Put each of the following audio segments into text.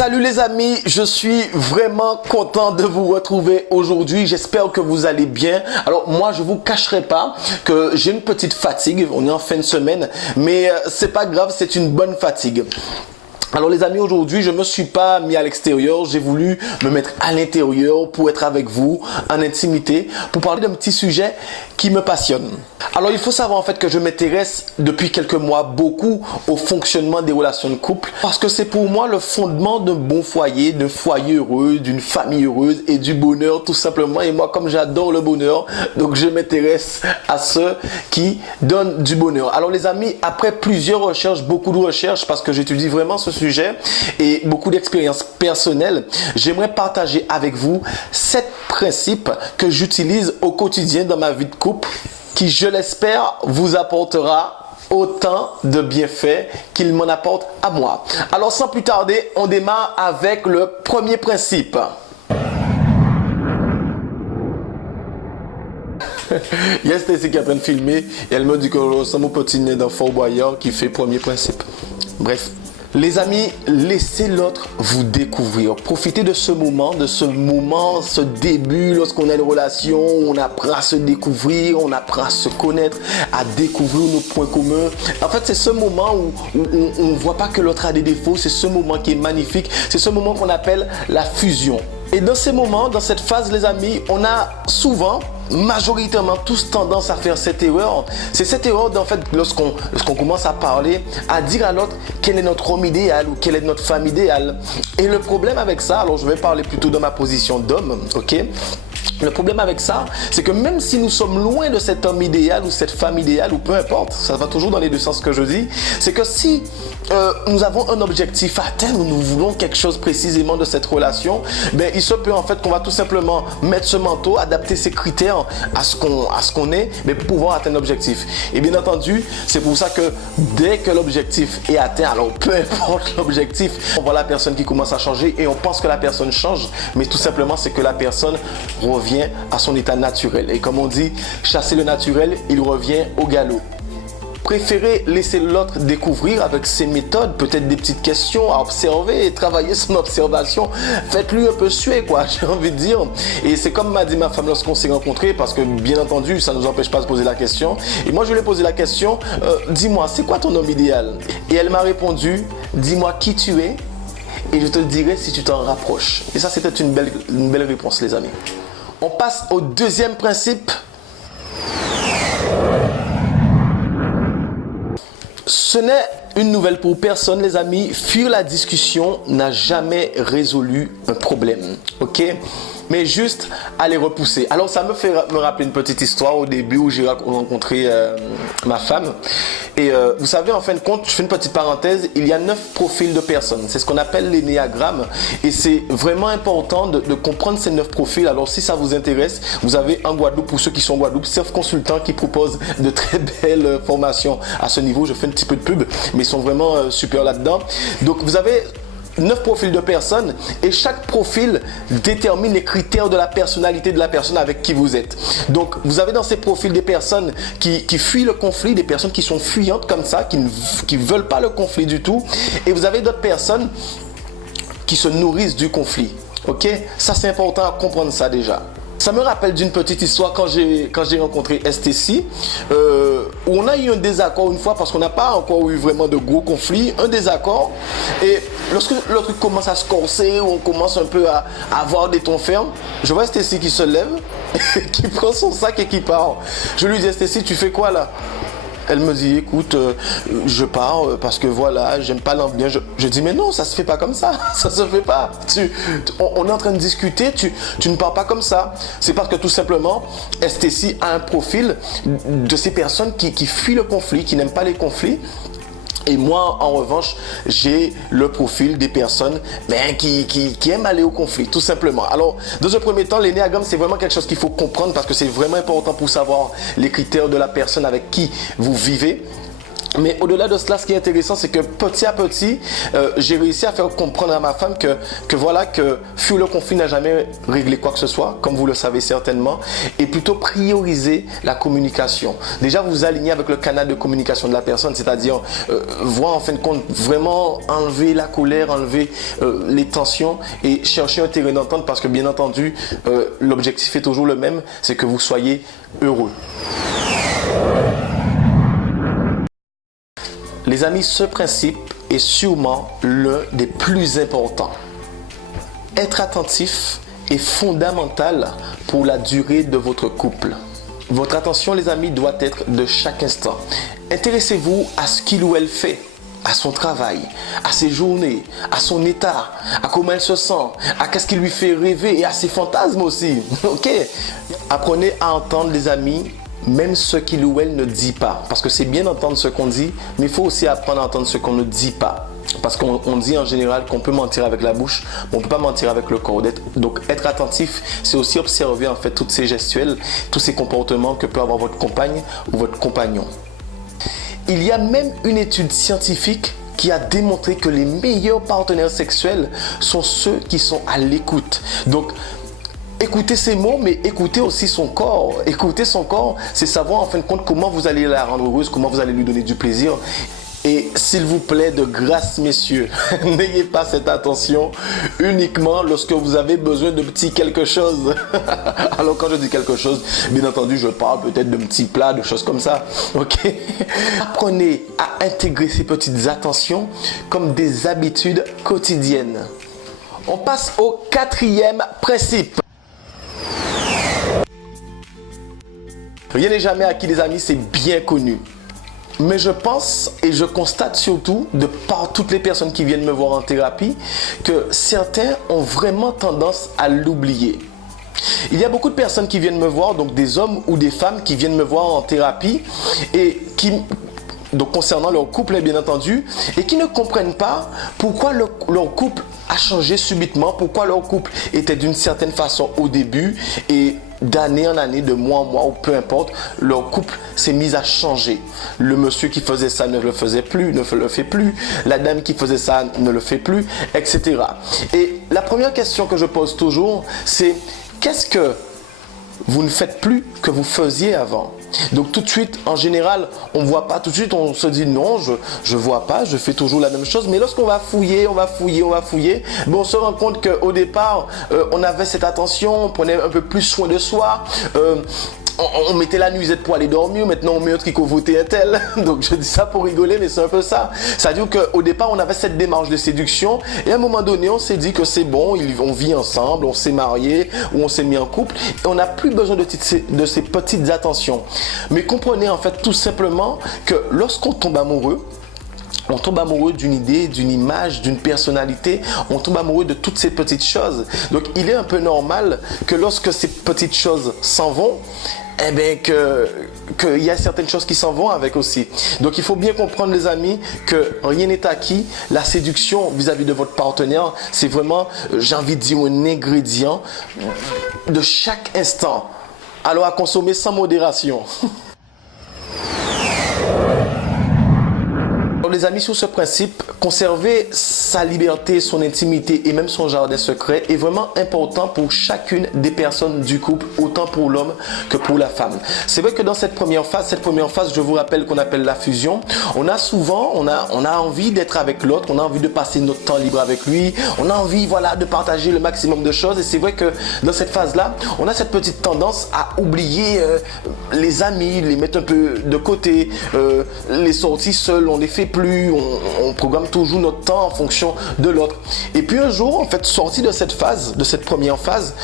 Salut les amis, je suis vraiment content de vous retrouver aujourd'hui. J'espère que vous allez bien. Alors moi, je vous cacherai pas que j'ai une petite fatigue. On est en fin de semaine, mais c'est pas grave, c'est une bonne fatigue. Alors les amis, aujourd'hui, je me suis pas mis à l'extérieur, j'ai voulu me mettre à l'intérieur pour être avec vous en intimité, pour parler d'un petit sujet qui me passionne. Alors il faut savoir en fait que je m'intéresse depuis quelques mois beaucoup au fonctionnement des relations de couple parce que c'est pour moi le fondement d'un bon foyer, d'un foyer heureux, d'une famille heureuse et du bonheur tout simplement. Et moi, comme j'adore le bonheur, donc je m'intéresse à ceux qui donnent du bonheur. Alors les amis, après plusieurs recherches, beaucoup de recherches parce que j'étudie vraiment ce sujet et beaucoup d'expériences personnelles, j'aimerais partager avec vous 7 principes que j'utilise au quotidien dans ma vie de couple qui, je l'espère, vous apportera autant de bienfaits qu'il m'en apporte à moi. Alors sans plus tarder, on démarre avec le premier principe. Il y a Stacy qui est en train de filmer et elle me dit que c'est mon petit nez dans Fort Boyard qui fait premier principe. Bref. Les amis, laissez l'autre vous découvrir. Profitez de ce moment, ce début, lorsqu'on a une relation, on apprend à se découvrir, on apprend à se connaître, à découvrir nos points communs. En fait, c'est ce moment où on ne voit pas que l'autre a des défauts, c'est ce moment qui est magnifique, c'est ce moment qu'on appelle la fusion. Et dans ces moments, dans cette phase, les amis, on a souvent, majoritairement, tous tendance à faire cette erreur. C'est cette erreur, en fait, lorsqu'on commence à parler, à dire à l'autre quel est notre homme idéal ou quelle est notre femme idéale. Et le problème avec ça, alors je vais parler plutôt dans ma position d'homme, ok ? Le problème avec ça, c'est que même si nous sommes loin de cet homme idéal ou cette femme idéale ou peu importe, ça va toujours dans les deux sens que je dis, c'est que si nous avons un objectif à atteindre, nous voulons quelque chose précisément de cette relation, ben il se peut en fait qu'on va tout simplement mettre ce manteau, adapter ses critères à ce qu'on est, mais pour pouvoir atteindre l'objectif. Et bien entendu, c'est pour ça que dès que l'objectif est atteint, alors peu importe l'objectif, on voit la personne qui commence à changer et on pense que la personne change, mais tout simplement c'est que la personne revient à son état naturel. Et comme on dit, chasser le naturel, il revient au galop. Préférez laisser l'autre découvrir avec ses méthodes, peut-être des petites questions à observer et travailler son observation. Faites-lui un peu suer, quoi, j'ai envie de dire. Et c'est comme m'a dit ma femme lorsqu'on s'est rencontrés, parce que bien entendu, ça ne nous empêche pas de poser la question. Et moi, je lui ai posé la question, dis-moi, c'est quoi ton homme idéal? Et elle m'a répondu, dis-moi qui tu es et je te le dirai si tu t'en rapproches. Et ça, c'était une belle réponse, les amis. On passe au deuxième principe. Ce n'est une nouvelle pour personne, les amis. Fuir la discussion n'a jamais résolu un problème. Ok? Mais juste à les repousser. Alors ça me fait me rappeler une petite histoire au début où j'ai rencontré ma femme. Et vous savez, en fin de compte, je fais une petite parenthèse, il y a 9 profils de personnes. C'est ce qu'on appelle l'énéagramme. Et c'est vraiment important de comprendre ces 9 profils. Alors si ça vous intéresse, vous avez en Guadeloupe, pour ceux qui sont en Guadeloupe, Surf Consultant qui propose de très belles formations à ce niveau. Je fais un petit peu de pub, mais ils sont vraiment super là-dedans. Donc vous avez 9 profils de personnes et chaque profil détermine les critères de la personnalité de la personne avec qui vous êtes. Donc vous avez dans ces profils des personnes qui fuient le conflit, des personnes qui sont fuyantes comme ça, qui ne veulent pas le conflit du tout, et vous avez d'autres personnes qui se nourrissent du conflit. Ok? Ça, c'est important à comprendre ça déjà. Ça me rappelle d'une petite histoire quand j'ai rencontré STC, où on a eu un désaccord une fois parce qu'on n'a pas encore eu vraiment de gros conflits, un désaccord. Et lorsque le truc commence à se corser, où on commence un peu à avoir des tons fermes, je vois STC qui se lève, qui prend son sac et qui part. Je lui dis, STC, tu fais quoi là? Elle me dit, écoute, je pars parce que voilà, j'aime pas l'ambiance. Je dis, mais non, ça se fait pas comme ça. Ça se fait pas. On est en train de discuter, tu ne pars pas comme ça. C'est parce que tout simplement, STC a un profil de ces personnes qui fuient le conflit, qui n'aiment pas les conflits. Et moi, en revanche, j'ai le profil des personnes qui aiment aller au conflit, tout simplement. Alors, dans un premier temps, l'énéagramme, c'est vraiment quelque chose qu'il faut comprendre parce que c'est vraiment important pour savoir les critères de la personne avec qui vous vivez. Mais au-delà de cela, ce qui est intéressant, c'est que petit à petit, j'ai réussi à faire comprendre à ma femme que voilà, que fuir le conflit n'a jamais réglé quoi que ce soit, comme vous le savez certainement, et plutôt prioriser la communication. Déjà, vous alignez avec le canal de communication de la personne, c'est-à-dire voir en fin de compte vraiment enlever la colère, enlever les tensions et chercher un terrain d'entente parce que bien entendu, l'objectif est toujours le même, c'est que vous soyez heureux. Les amis, ce principe est sûrement l'un des plus importants. Être attentif est fondamental pour la durée de votre couple. Votre attention, les amis, doit être de chaque instant. Intéressez-vous à ce qu'il ou elle fait, à son travail, à ses journées, à son état, à comment elle se sent, à qu'est-ce qui lui fait rêver et à ses fantasmes aussi. Ok? Apprenez à entendre, les amis, même ce qu'il ou elle ne dit pas. Parce que c'est bien d'entendre ce qu'on dit, mais il faut aussi apprendre à entendre ce qu'on ne dit pas. Parce qu'on dit en général qu'on peut mentir avec la bouche, mais on ne peut pas mentir avec le corps. Donc être attentif, c'est aussi observer en fait toutes ces gestuelles, tous ces comportements que peut avoir votre compagne ou votre compagnon. Il y a même une étude scientifique qui a démontré que les meilleurs partenaires sexuels sont ceux qui sont à l'écoute. Donc, écoutez ses mots, mais écoutez aussi son corps. Écouter son corps, c'est savoir en fin de compte comment vous allez la rendre heureuse, comment vous allez lui donner du plaisir. Et s'il vous plaît, de grâce, messieurs, n'ayez pas cette attention uniquement lorsque vous avez besoin de petit quelque chose. Alors quand je dis quelque chose, bien entendu, je parle peut-être de petits plats, de choses comme ça. Ok? Apprenez à intégrer ces petites attentions comme des habitudes quotidiennes. On passe au quatrième principe. Rien n'est jamais acquis, les amis, c'est bien connu. Mais je pense et je constate surtout, de par toutes les personnes qui viennent me voir en thérapie, que certains ont vraiment tendance à l'oublier. Il y a beaucoup de personnes qui viennent me voir, donc des hommes ou des femmes qui viennent me voir en thérapie et qui... Donc concernant leur couple, bien entendu, et qui ne comprennent pas pourquoi leur couple a changé subitement, pourquoi leur couple était d'une certaine façon au début et d'année en année, de mois en mois, ou peu importe, leur couple s'est mis à changer. Le monsieur qui faisait ça ne le faisait plus, ne le fait plus, la dame qui faisait ça ne le fait plus, etc. Et la première question que je pose toujours, c'est qu'est-ce que vous ne faites plus que vous faisiez avant? Donc tout de suite, en général, on ne voit pas tout de suite, on se dit non, je vois pas, je fais toujours la même chose. Mais lorsqu'on va fouiller, on se rend compte qu'au départ, on avait cette attention, on prenait un peu plus soin de soi. On mettait la nuisette pour aller dormir, maintenant on met un tricot voté un tel. Donc je dis ça pour rigoler, mais c'est un peu ça. C'est-à-dire qu'au départ, on avait cette démarche de séduction et à un moment donné, on s'est dit que c'est bon, on vit ensemble, on s'est marié ou on s'est mis en couple et on n'a plus besoin de ces petites attentions. Mais comprenez en fait tout simplement que lorsqu'on tombe amoureux, on tombe amoureux d'une idée, d'une image, d'une personnalité. On tombe amoureux de toutes ces petites choses. Donc, il est un peu normal que lorsque ces petites choses s'en vont, eh bien, qu'il y a certaines choses qui s'en vont avec aussi. Donc, il faut bien comprendre, les amis, que rien n'est acquis. La séduction vis-à-vis de votre partenaire, c'est vraiment, j'ai envie de dire, un ingrédient de chaque instant. Alors, à consommer sans modération. Les amis, sur ce principe, conserver sa liberté, son intimité et même son jardin secret est vraiment important pour chacune des personnes du couple, autant pour l'homme que pour la femme. C'est vrai que dans cette première phase, je vous rappelle qu'on appelle la fusion, on a envie d'être avec l'autre, on a envie de passer notre temps libre avec lui, on a envie, voilà, de partager le maximum de choses et c'est vrai que dans cette phase-là, on a cette petite tendance à oublier les amis, les mettre un peu de côté, les sorties seules, on les fait plus. On programme toujours notre temps en fonction de l'autre. Et puis un jour, en fait, sorti de cette phase, de cette première phase,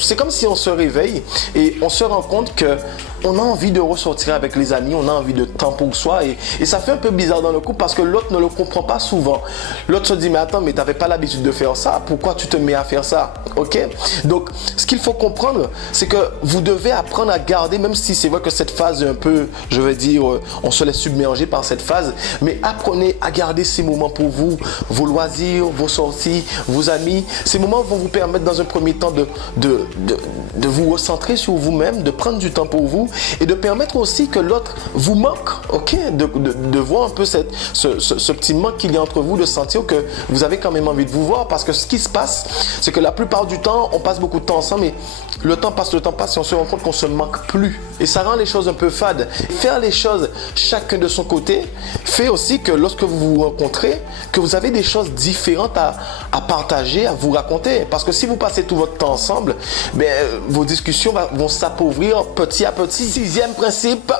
c'est comme si on se réveille et on se rend compte que on a envie de ressortir avec les amis, on a envie de temps pour soi et ça fait un peu bizarre dans le couple parce que l'autre ne le comprend pas souvent. L'autre se dit mais attends, mais tu n'avais pas l'habitude de faire ça, pourquoi tu te mets à faire ça? Ok? Donc ce qu'il faut comprendre, c'est que vous devez apprendre à garder, même si c'est vrai que cette phase est un peu, je vais dire, on se laisse submerger par cette phase, mais apprendre apprenez à garder ces moments pour vous, vos loisirs, vos sorties, vos amis. Ces moments vont vous permettre dans un premier temps de vous recentrer sur vous-même, de prendre du temps pour vous et de permettre aussi que l'autre vous manque, ok? De voir un peu ce petit manque qu'il y a entre vous, de sentir que vous avez quand même envie de vous voir, parce que ce qui se passe, c'est que la plupart du temps, on passe beaucoup de temps ensemble, mais le temps passe et on se rend compte qu'on se manque plus. Et ça rend les choses un peu fades. Faire les choses chacun de son côté fait aussi que lorsque vous vous rencontrez, que vous avez des choses différentes à partager, à vous raconter. Parce que si vous passez tout votre temps ensemble, ben, vos discussions vont s'appauvrir petit à petit. Sixième principe.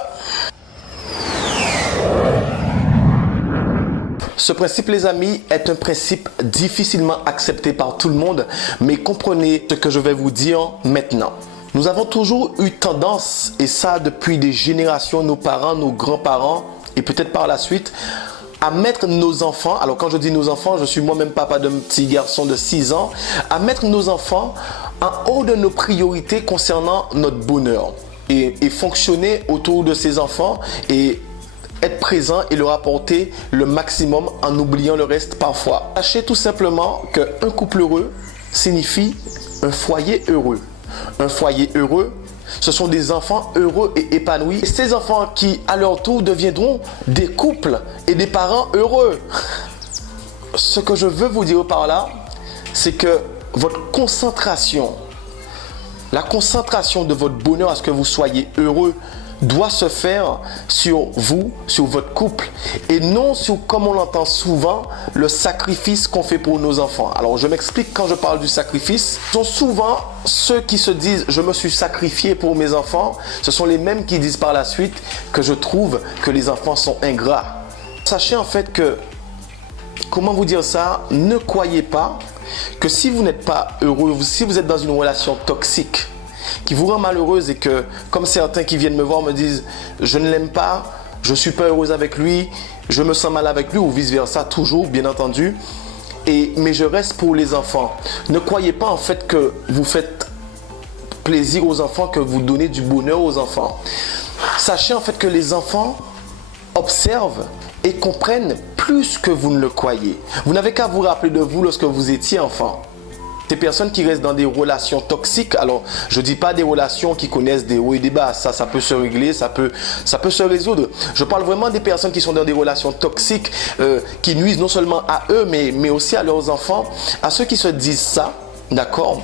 Ce principe, les amis, est un principe difficilement accepté par tout le monde, mais comprenez ce que je vais vous dire maintenant. Nous avons toujours eu tendance, et ça depuis des générations, nos parents, nos grands-parents, et peut-être par la suite, à mettre nos enfants, alors quand je dis nos enfants, je suis moi-même papa d'un petit garçon de 6 ans, à mettre nos enfants en haut de nos priorités concernant notre bonheur. Et fonctionner autour de ces enfants et être présent et leur apporter le maximum en oubliant le reste parfois. Sachez tout simplement qu'un couple heureux signifie un foyer heureux. Un foyer heureux, ce sont des enfants heureux et épanouis. Et ces enfants qui, à leur tour, deviendront des couples et des parents heureux. Ce que je veux vous dire par là, c'est que votre concentration, la concentration de votre bonheur à ce que vous soyez heureux, doit se faire sur vous, sur votre couple, et non sur, comme on l'entend souvent, le sacrifice qu'on fait pour nos enfants. Alors je m'explique. Quand je parle du sacrifice, ce sont souvent ceux qui se disent « je me suis sacrifié pour mes enfants », ce sont les mêmes qui disent par la suite que je trouve que les enfants sont ingrats. Sachez en fait que, comment vous dire ça, ne croyez pas que si vous n'êtes pas heureux, si vous êtes dans une relation toxique, qui vous rend malheureuse, et que, comme certains qui viennent me voir me disent « je ne l'aime pas, je ne suis pas heureuse avec lui, je me sens mal avec lui » ou vice versa, toujours bien entendu, mais je reste pour les enfants. Ne croyez pas en fait que vous faites plaisir aux enfants, que vous donnez du bonheur aux enfants. Sachez en fait que les enfants observent et comprennent plus que vous ne le croyez. Vous n'avez qu'à vous rappeler de vous lorsque vous étiez enfant. Ces personnes qui restent dans des relations toxiques, alors je ne dis pas des relations qui connaissent des hauts et des bas, ça peut se régler, ça peut se résoudre. Je parle vraiment des personnes qui sont dans des relations toxiques, qui nuisent non seulement à eux, mais aussi à leurs enfants, à ceux qui se disent ça, d'accord?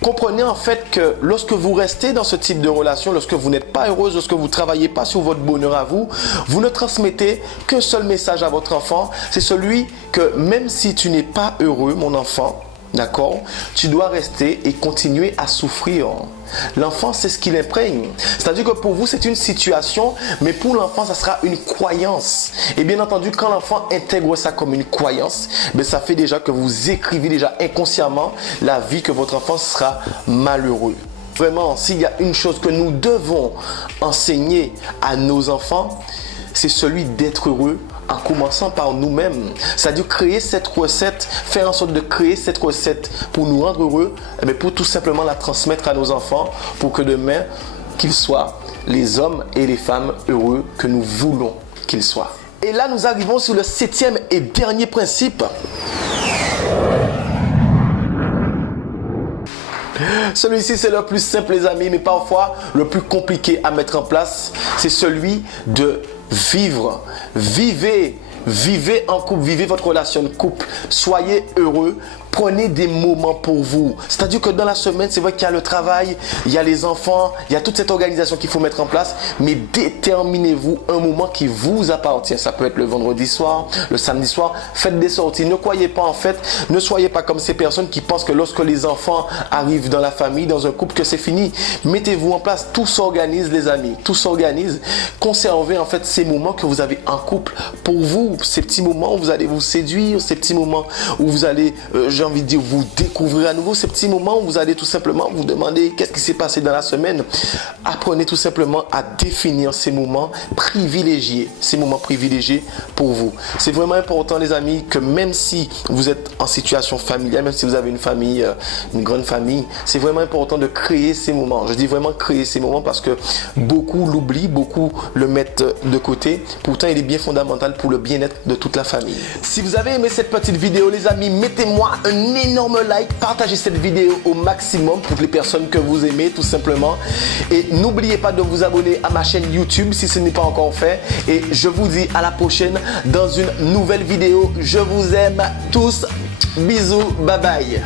Comprenez en fait que lorsque vous restez dans ce type de relation, lorsque vous n'êtes pas heureuse, lorsque vous ne travaillez pas sur votre bonheur à vous, vous ne transmettez qu'un seul message à votre enfant, c'est celui que même si tu n'es pas heureux, mon enfant, d'accord, tu dois rester et continuer à souffrir. L'enfant, c'est ce qu'il imprègne. C'est-à-dire que pour vous, c'est une situation, mais pour l'enfant, ça sera une croyance. Et bien entendu, quand l'enfant intègre ça comme une croyance, ben ça fait déjà que vous écrivez déjà inconsciemment la vie que votre enfant sera malheureux. Vraiment, s'il y a une chose que nous devons enseigner à nos enfants, c'est celui d'être heureux en commençant par nous-mêmes. C'est-à-dire créer cette recette, faire en sorte de créer cette recette pour nous rendre heureux, mais pour tout simplement la transmettre à nos enfants, pour que demain, qu'ils soient les hommes et les femmes heureux que nous voulons qu'ils soient. Et là, nous arrivons sur le 7e et dernier principe. Celui-ci, c'est le plus simple, les amis, mais parfois le plus compliqué à mettre en place. C'est celui de vivre. Vivez en couple, vivez votre relation de couple. Soyez heureux. Prenez des moments pour vous. C'est-à-dire que dans la semaine, c'est vrai qu'il y a le travail, il y a les enfants, il y a toute cette organisation qu'il faut mettre en place. Mais déterminez-vous un moment qui vous appartient. Ça peut être le vendredi soir, le samedi soir. Faites des sorties. Ne croyez pas en fait, ne soyez pas comme ces personnes qui pensent que lorsque les enfants arrivent dans la famille, dans un couple, que c'est fini. Mettez-vous en place. Tout s'organise, les amis. Tout s'organise. Conservez en fait ces moments que vous avez en couple pour vous. Ces petits moments où vous allez vous séduire, ces petits moments où vous allez, j'ai envie de dire, vous découvrir à nouveau ces petits moments où vous allez tout simplement vous demander qu'est-ce qui s'est passé dans la semaine. Apprenez tout simplement à définir ces moments privilégiés, pour vous. C'est vraiment important, les amis, que même si vous êtes en situation familiale, même si vous avez une famille, une grande famille, c'est vraiment important de créer ces moments. Je dis vraiment créer ces moments parce que beaucoup l'oublient, beaucoup le mettent de côté. Pourtant, il est bien fondamental pour le bien-être de toute la famille. Si vous avez aimé cette petite vidéo, les amis, mettez-moi un énorme like, partagez cette vidéo au maximum pour les personnes que vous aimez, tout simplement. Et n'oubliez pas de vous abonner à ma chaîne YouTube si ce n'est pas encore fait. Et je vous dis à la prochaine dans une nouvelle vidéo. Je vous aime tous. Bisous, bye bye.